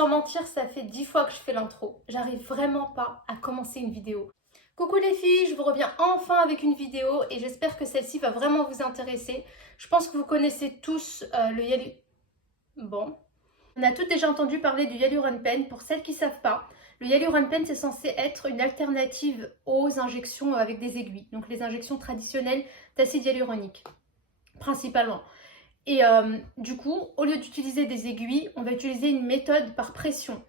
Sans mentir, ça fait 10 fois que je fais l'intro. J'arrive vraiment pas à commencer une vidéo. Coucou les filles, je vous reviens enfin avec une vidéo et j'espère que celle-ci va vraiment vous intéresser. Je pense que vous connaissez tous le Yalu... Bon. On a toutes déjà entendu parler du Hyaluron-Pen. Pour celles qui ne savent pas, le Hyaluron-Pen c'est censé être une alternative aux injections avec des aiguilles. Donc les injections traditionnelles d'acide hyaluronique, principalement. Et du coup, au lieu d'utiliser des aiguilles, on va utiliser une méthode par pression.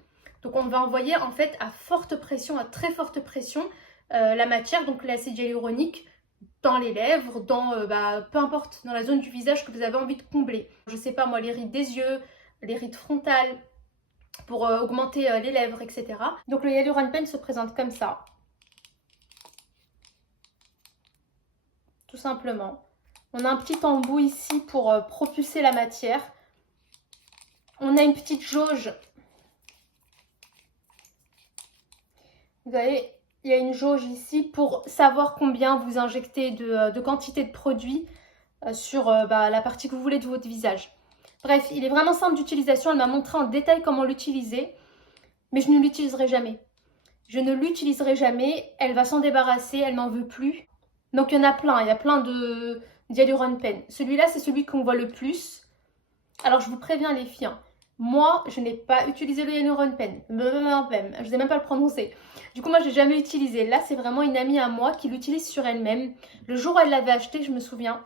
Donc on va envoyer en fait à forte pression, à très forte pression, la matière, donc l'acide hyaluronique, dans les lèvres, dans peu importe, dans la zone du visage que vous avez envie de combler. Je sais pas moi, les rides des yeux, les rides frontales, pour augmenter les lèvres, etc. Donc le Hyaluron-Pen se présente comme ça. Tout simplement. On a un petit embout ici pour propulser la matière. On a une petite jauge. Vous voyez, il y a une jauge ici pour savoir combien vous injectez de quantité de produit sur la partie que vous voulez de votre visage. Bref, il est vraiment simple d'utilisation. Elle m'a montré en détail comment l'utiliser. Mais je ne l'utiliserai jamais. Je ne l'utiliserai jamais. Elle va s'en débarrasser. Elle n'en veut plus. Donc il y en a plein. Il y a plein de Hyaluron-Pen. Celui-là, c'est celui qu'on voit le plus. Alors, je vous préviens les filles. Moi, je n'ai pas utilisé le Hyaluron-Pen. Je ne sais même pas le prononcer. Du coup, moi, je n'ai jamais utilisé. Là, c'est vraiment une amie à moi qui l'utilise sur elle-même. Le jour où elle l'avait acheté, je me souviens,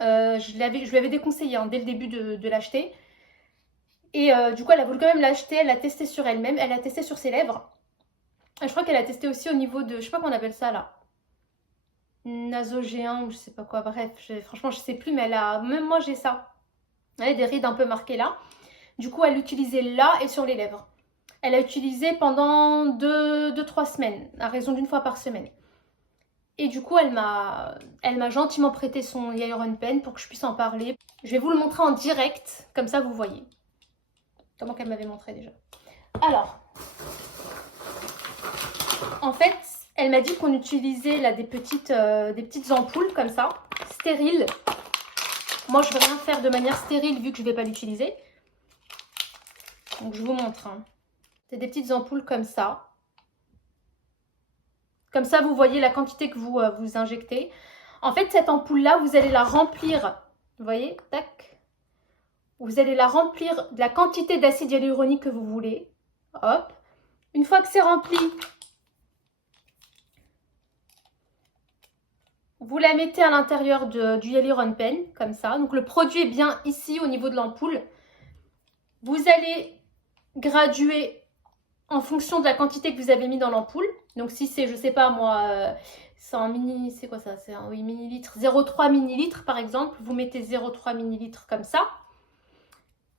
je lui avais déconseillé dès le début de l'acheter. Et du coup, elle a voulu quand même l'acheter. Elle l'a testé sur elle-même. Elle l'a testé sur ses lèvres. Et je crois qu'elle a testé aussi au niveau de... Je sais pas comment on appelle ça, là. Nasogéen ou je sais pas quoi. Bref, franchement, je sais plus. Mais elle a... Même moi, j'ai ça. Elle a des rides un peu marquées là. Du coup, elle l'utilisait là et sur les lèvres. Elle a utilisé pendant 2-3 semaines, à raison d'une fois par semaine. Et du coup, elle m'a gentiment prêté son Hyaluron-Pen pour que je puisse en parler. Je vais vous le montrer en direct, comme ça vous voyez. Comment qu'elle m'avait montré déjà. Alors, en fait, elle m'a dit qu'on utilisait là des petites ampoules comme ça, stériles. Moi, je ne vais rien faire de manière stérile vu que je ne vais pas l'utiliser. Donc, je vous montre. C'est des petites ampoules comme ça. Comme ça, vous voyez la quantité que vous injectez. En fait, cette ampoule-là, vous allez la remplir. Vous voyez, tac. Vous allez la remplir de la quantité d'acide hyaluronique que vous voulez. Hop. Une fois que c'est rempli, vous la mettez à l'intérieur du Hyaluron-Pen, comme ça. Donc, le produit est bien ici, au niveau de l'ampoule. Vous allez graduer en fonction de la quantité que vous avez mis dans l'ampoule. Donc, si c'est, je sais pas moi, c'est en mini, c'est quoi ça? C'est un millilitre, 0,3 millilitres par exemple. Vous mettez 0,3 millilitres comme ça.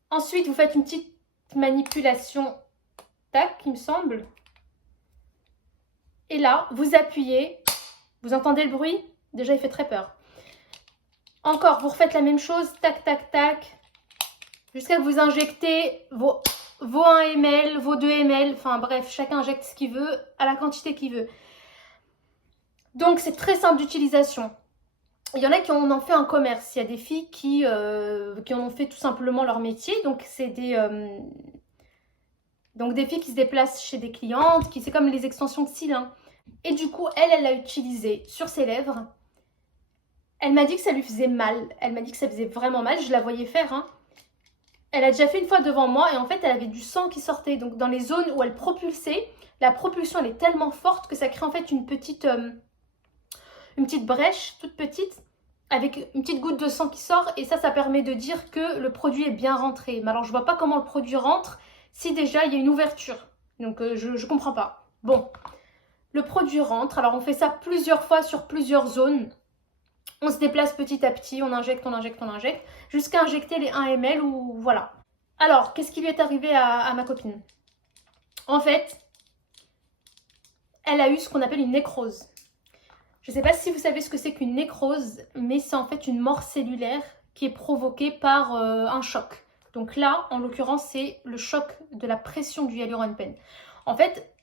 Ensuite, vous faites une petite manipulation, tac, il me semble. Et là, vous appuyez. Vous entendez le bruit? Déjà, il fait très peur. Encore, vous refaites la même chose, tac, tac, tac, jusqu'à que vous injectez vos 1 ml, vos 2 ml, enfin bref, chacun injecte ce qu'il veut, à la quantité qu'il veut. Donc, c'est très simple d'utilisation. Il y en a qui en ont fait un commerce. Il y a des filles qui en ont fait tout simplement leur métier. Donc, c'est des filles qui se déplacent chez des clientes, c'est comme les extensions de cils. Et du coup, elle l'a utilisé sur ses lèvres. Elle m'a dit que ça lui faisait mal. Elle m'a dit que ça faisait vraiment mal. Je la voyais faire. Elle a déjà fait une fois devant moi et en fait, elle avait du sang qui sortait. Donc, dans les zones où elle propulsait, la propulsion, elle est tellement forte que ça crée en fait une petite brèche, toute petite, avec une petite goutte de sang qui sort. Et ça permet de dire que le produit est bien rentré. Mais alors, je vois pas comment le produit rentre si déjà, il y a une ouverture. Donc, je comprends pas. Bon, le produit rentre. Alors, on fait ça plusieurs fois sur plusieurs zones. On se déplace petit à petit, on injecte, jusqu'à injecter les 1 ml ou voilà. Alors, qu'est-ce qui lui est arrivé à ma copine? En fait, elle a eu ce qu'on appelle une nécrose. Je ne sais pas si vous savez ce que c'est qu'une nécrose, mais c'est en fait une mort cellulaire qui est provoquée par un choc. Donc là, en l'occurrence, c'est le choc de la pression du Hyaluron-Pen. En fait,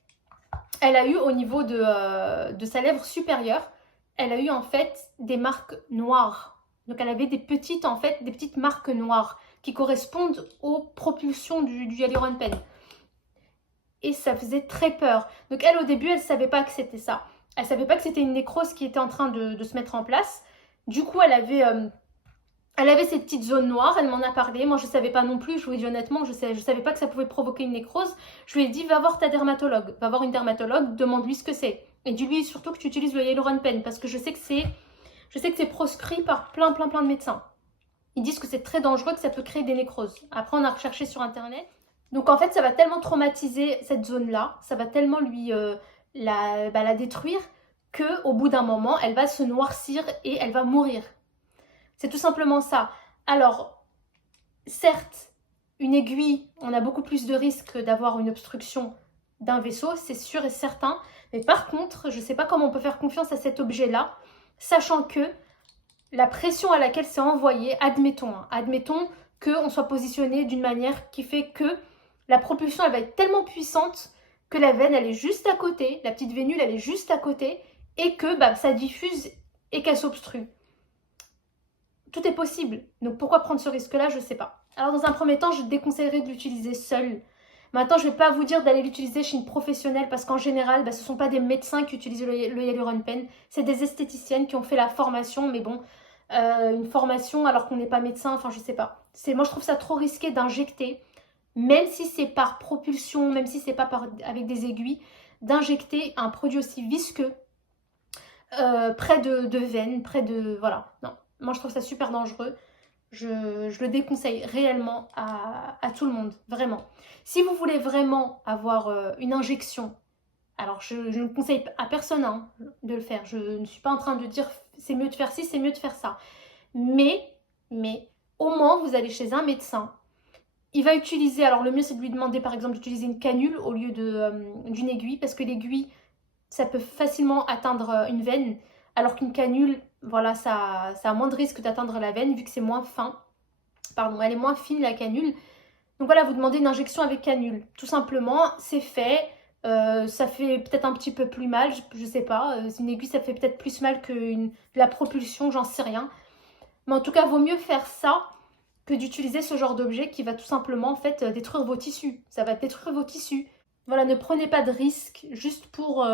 elle a eu au niveau de sa lèvre supérieure, elle a eu en fait des marques noires. Donc elle avait des petites marques noires. qui correspondent aux propulsions du Hyaluron Pen. Et ça faisait très peur. Donc elle, au début, elle ne savait pas que c'était ça. Elle ne savait pas que c'était une nécrose qui était en train de se mettre en place. Du coup, elle avait ces petites zones noires, elle m'en a parlé. Moi, je ne savais pas non plus, je vous dis honnêtement, je savais pas que ça pouvait provoquer une nécrose. Je lui ai dit, va voir ta dermatologue. Va voir une dermatologue, demande-lui ce que c'est. Et dis-lui surtout que tu utilises le Hyaluron Pen, parce que je sais que c'est proscrit par plein de médecins. Ils disent que c'est très dangereux, que ça peut créer des nécroses. Après, on a recherché sur Internet. Donc, en fait, ça va tellement traumatiser cette zone-là, ça va tellement lui la détruire, qu'au bout d'un moment, elle va se noircir et elle va mourir. C'est tout simplement ça. Alors, certes, une aiguille, on a beaucoup plus de risques d'avoir une obstruction d'un vaisseau, c'est sûr et certain. Mais par contre, je ne sais pas comment on peut faire confiance à cet objet-là, sachant que la pression à laquelle c'est envoyé, admettons qu'on soit positionné d'une manière qui fait que la propulsion, elle va être tellement puissante que la veine, elle est juste à côté, la petite vénule, elle est juste à côté, et que ça diffuse et qu'elle s'obstrue. Tout est possible. Donc pourquoi prendre ce risque-là, je ne sais pas. Alors dans un premier temps, je déconseillerais de l'utiliser seul. Maintenant, je ne vais pas vous dire d'aller l'utiliser chez une professionnelle parce qu'en général, ce ne sont pas des médecins qui utilisent le Hyaluron Pen. C'est des esthéticiennes qui ont fait la formation, mais bon, une formation alors qu'on n'est pas médecin, enfin je ne sais pas. Moi, je trouve ça trop risqué d'injecter, même si c'est par propulsion, même si c'est pas avec des aiguilles, d'injecter un produit aussi visqueux près de veines, près de... Voilà, non. Moi, je trouve ça super dangereux. Je le déconseille réellement à tout le monde, vraiment. Si vous voulez vraiment avoir une injection, alors je ne conseille à personne de le faire. Je ne suis pas en train de dire c'est mieux de faire ci, c'est mieux de faire ça. Mais au moins, vous allez chez un médecin. Il va utiliser, alors le mieux c'est de lui demander par exemple d'utiliser une canule au lieu d'une aiguille, parce que l'aiguille, ça peut facilement atteindre une veine, alors qu'une canule, voilà, ça a moins de risque d'atteindre la veine vu que c'est moins fin. Pardon, elle est moins fine la canule. Donc voilà, vous demandez une injection avec canule. Tout simplement, c'est fait. Ça fait peut-être un petit peu plus mal, je sais pas. Une aiguille, ça fait peut-être plus mal que la propulsion, j'en sais rien. Mais en tout cas, vaut mieux faire ça que d'utiliser ce genre d'objet qui va tout simplement en fait détruire vos tissus. Ça va détruire vos tissus. Voilà, ne prenez pas de risques juste pour,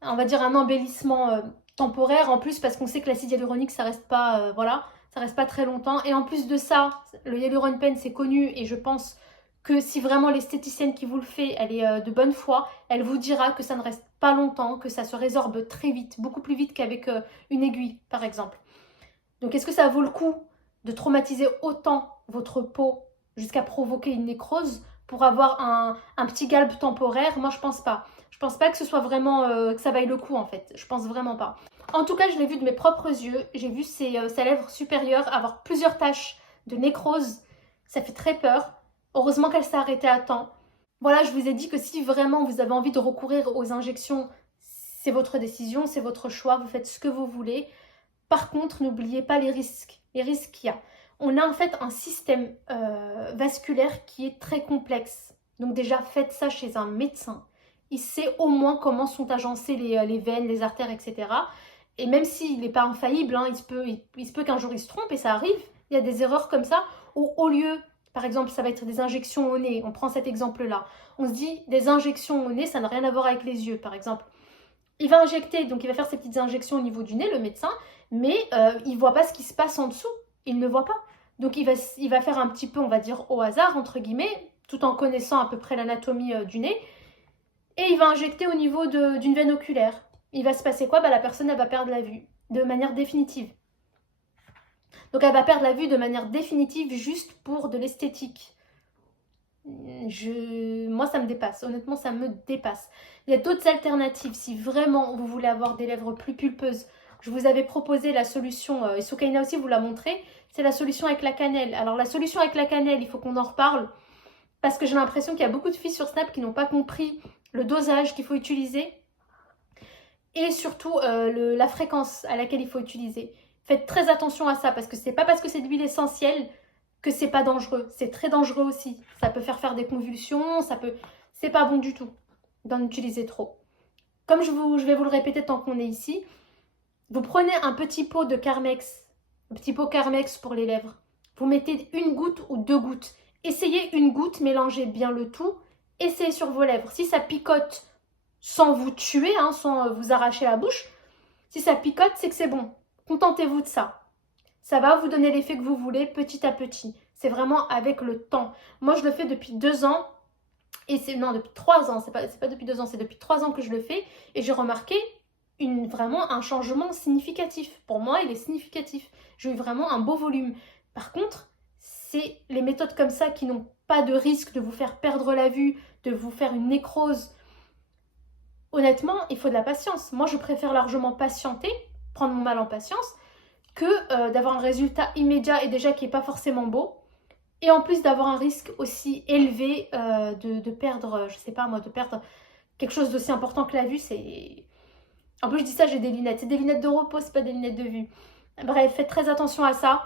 on va dire, un embellissement temporaire. En plus, parce qu'on sait que l'acide hyaluronique, ça reste pas, voilà, ça reste pas très longtemps. Et en plus de ça, le Hyaluron Pen, c'est connu et je pense que si vraiment l'esthéticienne qui vous le fait, elle est de bonne foi, elle vous dira que ça ne reste pas longtemps, que ça se résorbe très vite, beaucoup plus vite qu'avec une aiguille, par exemple. Donc, est-ce que ça vaut le coup de traumatiser autant votre peau jusqu'à provoquer une nécrose pour avoir un petit galbe temporaire? Moi, je pense pas. Je pense pas que ce soit vraiment que ça vaille le coup en fait. Je pense vraiment pas. En tout cas, je l'ai vu de mes propres yeux. J'ai vu sa lèvre supérieure avoir plusieurs taches de nécrose. Ça fait très peur. Heureusement qu'elle s'est arrêtée à temps. Voilà, je vous ai dit que si vraiment vous avez envie de recourir aux injections, c'est votre décision, c'est votre choix. Vous faites ce que vous voulez. Par contre, n'oubliez pas les risques qu'il y a. On a en fait un système vasculaire qui est très complexe. Donc déjà, faites ça chez un médecin. Il sait au moins comment sont agencées les veines, les artères, etc. Et même s'il n'est pas infaillible, il se peut qu'un jour il se trompe et ça arrive. Il y a des erreurs comme ça où au lieu, par exemple, ça va être des injections au nez. On prend cet exemple-là. On se dit, des injections au nez, ça n'a rien à voir avec les yeux, par exemple. Il va injecter, donc il va faire ses petites injections au niveau du nez, le médecin, mais il ne voit pas ce qui se passe en dessous. Il ne voit pas. Donc il va faire un petit peu, on va dire, au hasard, entre guillemets, tout en connaissant à peu près l'anatomie du nez. Et il va injecter au niveau d'une veine oculaire. Il va se passer quoi? La personne, elle va perdre la vue de manière définitive. Donc elle va perdre la vue de manière définitive juste pour de l'esthétique. Moi, ça me dépasse. Honnêtement, ça me dépasse. Il y a d'autres alternatives. Si vraiment vous voulez avoir des lèvres plus pulpeuses, je vous avais proposé la solution, et Soukaina aussi vous l'a montré, c'est la solution avec la cannelle. Alors la solution avec la cannelle, il faut qu'on en reparle parce que j'ai l'impression qu'il y a beaucoup de filles sur Snap qui n'ont pas compris le dosage qu'il faut utiliser et surtout la fréquence à laquelle il faut utiliser. Faites très attention à ça parce que c'est pas parce que c'est de l'huile essentielle que c'est pas dangereux. C'est très dangereux aussi. Ça peut faire des convulsions, c'est pas bon du tout d'en utiliser trop. Comme je vais vous le répéter tant qu'on est ici, vous prenez un petit pot de Carmex, un petit pot Carmex pour les lèvres. Vous mettez une goutte ou 2 gouttes. Essayez une goutte, mélangez bien le tout. Essayez sur vos lèvres. Si ça picote sans vous tuer, hein, sans vous arracher la bouche, si ça picote, c'est que c'est bon. Contentez-vous de ça. Ça va vous donner l'effet que vous voulez petit à petit. C'est vraiment avec le temps. Moi, je le fais depuis 2 ans. Et c'est non, depuis 3 ans. C'est pas depuis 2 ans, c'est depuis 3 ans que je le fais. Et j'ai remarqué vraiment un changement significatif. Pour moi, il est significatif. J'ai eu vraiment un beau volume. Par contre, c'est les méthodes comme ça qui n'ont pas de risque de vous faire perdre la vue, de vous faire une nécrose. Honnêtement, il faut de la patience. Moi, je préfère largement patienter, prendre mon mal en patience, que d'avoir un résultat immédiat et déjà qui n'est pas forcément beau. Et en plus d'avoir un risque aussi élevé de perdre, je sais pas moi, de perdre quelque chose d'aussi important que la vue. C'est... En plus, je dis ça, j'ai des lunettes. C'est des lunettes de repos, c'est pas des lunettes de vue. Bref, faites très attention à ça.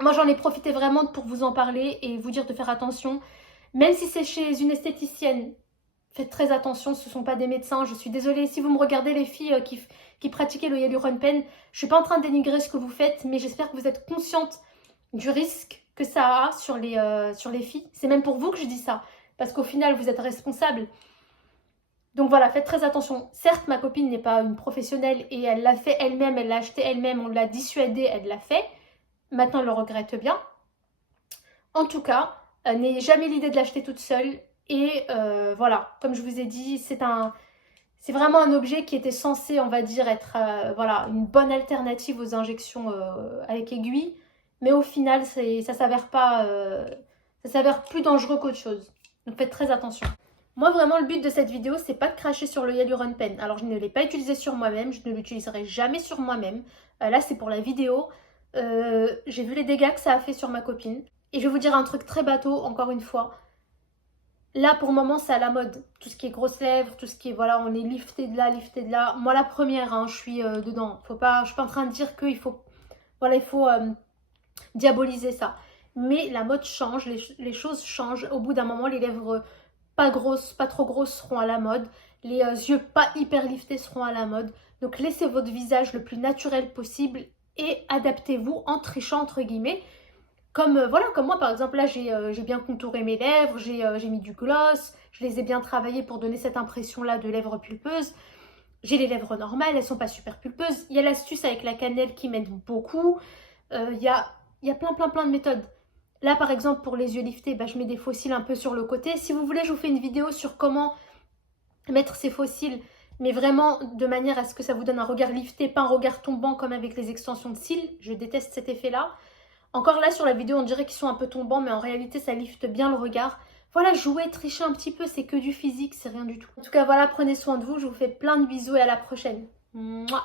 Moi, j'en ai profité vraiment pour vous en parler et vous dire de faire attention. Même si c'est chez une esthéticienne, faites très attention, ce ne sont pas des médecins. Je suis désolée si vous me regardez, les filles qui pratiquez le Hyaluron Pen. Je ne suis pas en train de dénigrer ce que vous faites, mais j'espère que vous êtes consciente du risque que ça a sur les filles. C'est même pour vous que je dis ça, parce qu'au final, vous êtes responsable. Donc voilà, faites très attention. Certes, ma copine n'est pas une professionnelle et elle l'a fait elle-même, elle l'a acheté elle-même, on l'a dissuadée, elle l'a fait. Maintenant, elle le regrette bien. En tout cas, n'ayez jamais l'idée de l'acheter toute seule. Et voilà, comme je vous ai dit, c'est vraiment un objet qui était censé, on va dire, être voilà, une bonne alternative aux injections avec aiguille. Mais au final, ça s'avère pas, ça s'avère plus dangereux qu'autre chose. Donc faites très attention. Moi, vraiment, le but de cette vidéo, c'est pas de cracher sur le Hyaluron Pen. Alors, je ne l'ai pas utilisé sur moi-même, je ne l'utiliserai jamais sur moi-même. Là, c'est pour la vidéo. J'ai vu les dégâts que ça a fait sur ma copine. Et je vais vous dire un truc très bateau, encore une fois. Là, pour le moment, c'est à la mode. Tout ce qui est grosses lèvres, tout ce qui est, voilà, on est lifté de là, lifté de là. Moi, la première, hein, je suis dedans. Je ne suis pas en train de dire qu'il faut, voilà, il faut diaboliser ça. Mais la mode change, les choses changent. Au bout d'un moment, les lèvres pas grosses, pas trop grosses seront à la mode. Les yeux pas hyper liftés seront à la mode. Donc, laissez votre visage le plus naturel possible et adaptez-vous en trichant, entre guillemets. Voilà, comme moi, par exemple, là, j'ai bien contouré mes lèvres, j'ai mis du gloss, je les ai bien travaillées pour donner cette impression-là de lèvres pulpeuses. J'ai les lèvres normales, elles sont pas super pulpeuses. Il y a l'astuce avec la cannelle qui m'aide beaucoup. Il y a plein de méthodes. Là, par exemple, pour les yeux liftés, bah, je mets des faux cils un peu sur le côté. Si vous voulez, je vous fais une vidéo sur comment mettre ces faux cils, mais vraiment de manière à ce que ça vous donne un regard lifté, pas un regard tombant comme avec les extensions de cils. Je déteste cet effet-là. Encore là, sur la vidéo, on dirait qu'ils sont un peu tombants, mais en réalité, ça lifte bien le regard. Voilà, jouer, tricher un petit peu, c'est que du physique, c'est rien du tout. En tout cas, voilà, prenez soin de vous. Je vous fais plein de bisous et à la prochaine. Mouah.